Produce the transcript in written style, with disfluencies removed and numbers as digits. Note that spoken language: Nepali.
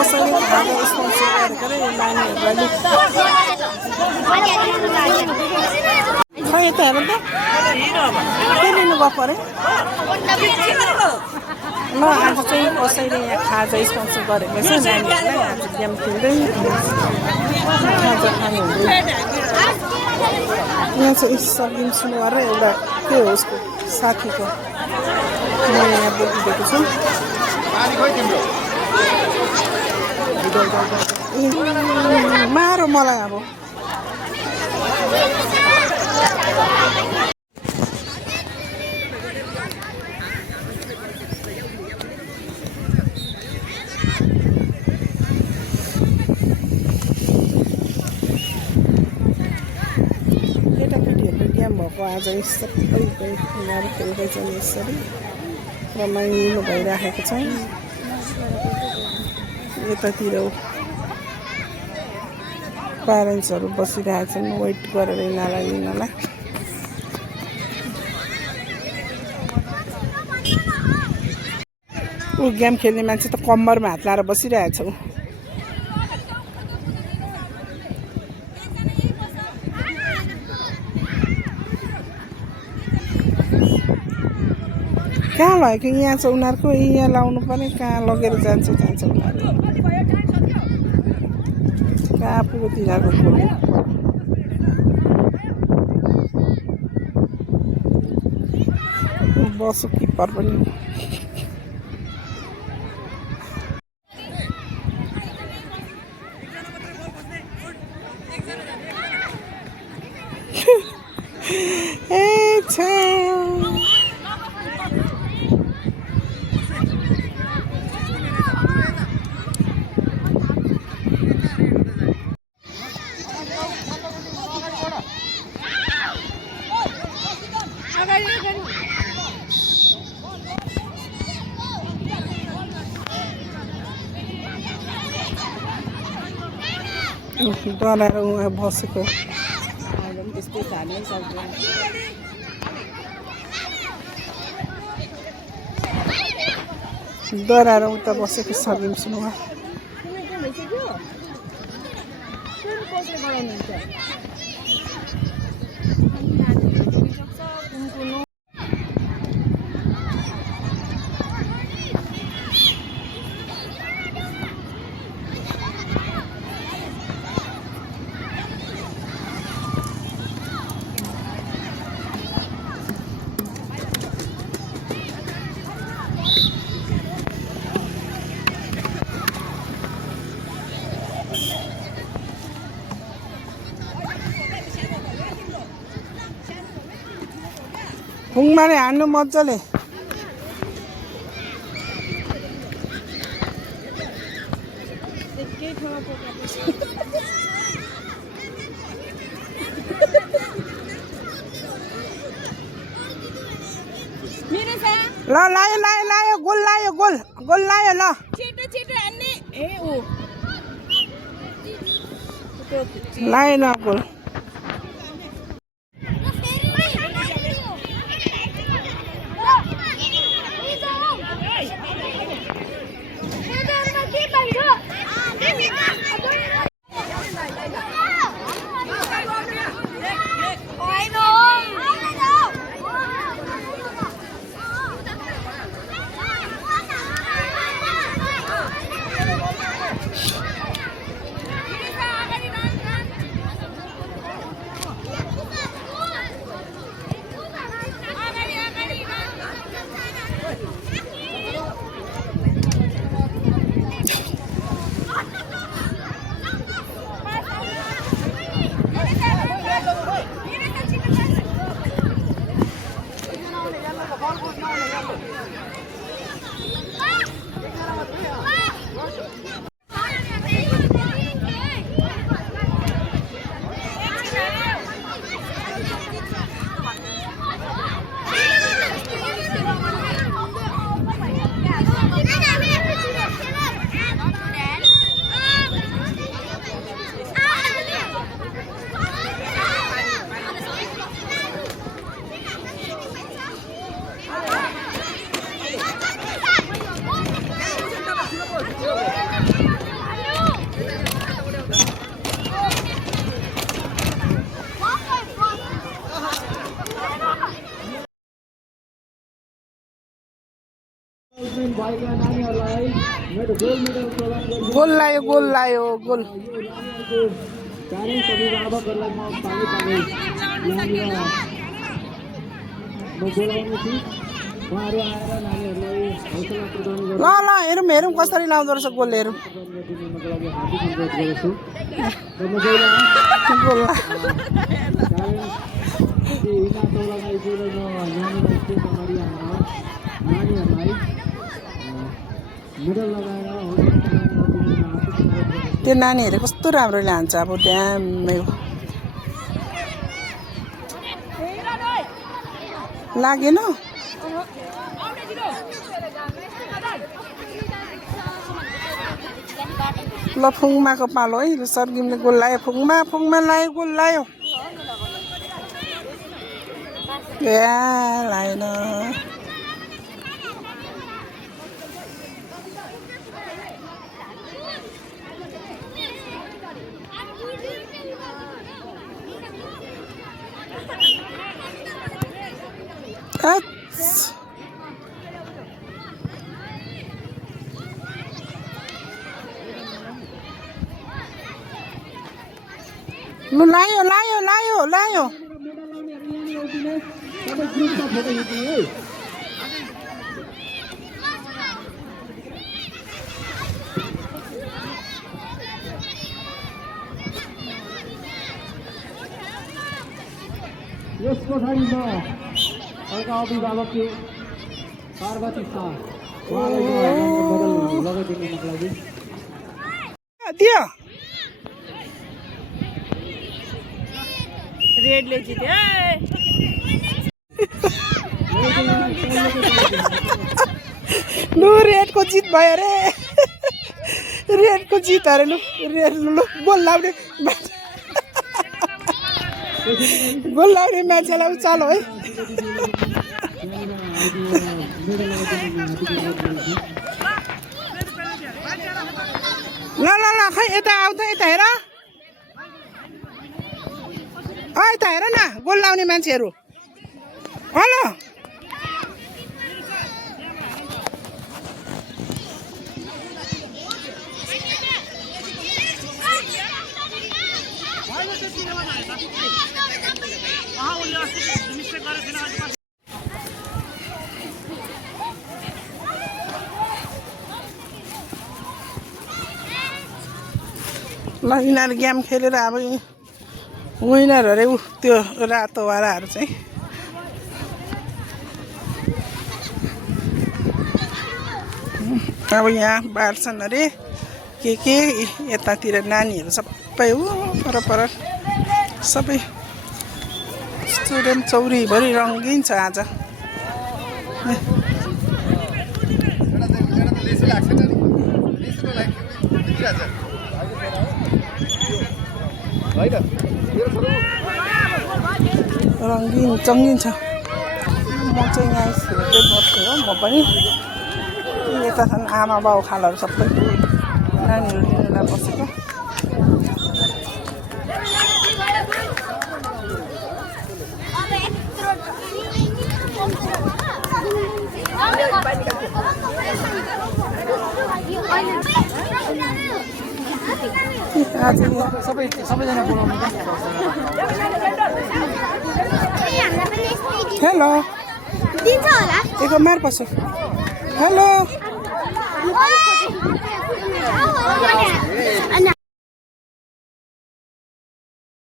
कसैले खाजा स्पोन्सर गरेको र यो नानीहरूलाई खै यता हेर त के लिनु गएको अरे ल आज चाहिँ कसैले यहाँ खाजा स्पोन्सर गरेको छ नानीहरूलाई आज गेम खेल्दै खाजा खानु हुँदै यहाँ चाहिँ सकिम सुनुवार र एउटा के हो उसको साथीको म यहाँ बोकिदिएको छु मारो मलाई अब केटाकेटीहरूको गेम भएको आज सबै उनीहरू खेल्दैछन् यसरी रमाइलो भइराखेको छ यतातिर प्यारेन्ट्सहरू बसिरहेछन् वेट गरेर यिनीहरूलाई लिनलाई ऊ गेम खेल्ने मान्छे त कम्मरमा हात लाएर बसिरहेछ ऊ कहाँ लगेको यहाँ छ उनीहरूको यहाँ लाउनु पर्ने कहाँ लगेर जान्छ उनीहरू कहाँ पुग्यो तिनीहरूको खोल्नु बसो किपर पनि ए छा डराएर उहाँ बसेको त्यस्तै खानै सक्दैन डराएर उता बसेको सकिम सुनुवा खुङमाले हान्नु मजाले ल लायो लायो लायो गोल लायो गोल गोल लायो ल छिटो छिटो हान्ने ए ऊ लायो न गोल गोल लायो गोल लायो गोल ल ल हेरौँ हेरौँ कसरी लाउँदो रहेछ गोल हेरौँ गोल त्यो नानीहरू कस्तो राम्रोले हान्छ अब ड्यामै लागेन ल फुङमाको पालो है सर्गिमले गोल लायो फुङमा लायो गोल लायो लाएन ल लायो लायो लायो लायो यस पछाडिमा अर्का अभिभावक पार्वती शाह लगाइदिनुको लागि दियो रेडले जित्यो लु रेडको जित भयो अरे रेडको जित अरे लु रेड लु गोल लाउने मान्छेलाई उचालो है ल ल ल खै यता आऊ त यता हेर यता हेर न गोल लाउने मान्छेहरू हेलो ल यिनीहरू गेम खेलेर अब विनर अरे ऊ त्यो रातो वाराहरू चाहिँ अब यहाँ बाँड्छन् अरे के यतातिर नानीहरू सबै पर सबै स्टुडेन्ट चौरीभरि रङ्गिन छ आज रङ्गिन चङ्गिन छ म चाहिँ यहाँ हेर्दै बस्छु हो म पनि यता छन् आमा बाउ खालहरू सबै नानीहरू लिनुलाई बसेको सबैजना बोलाउनु हेलो दिन्छ होला एको मार पसो हेलो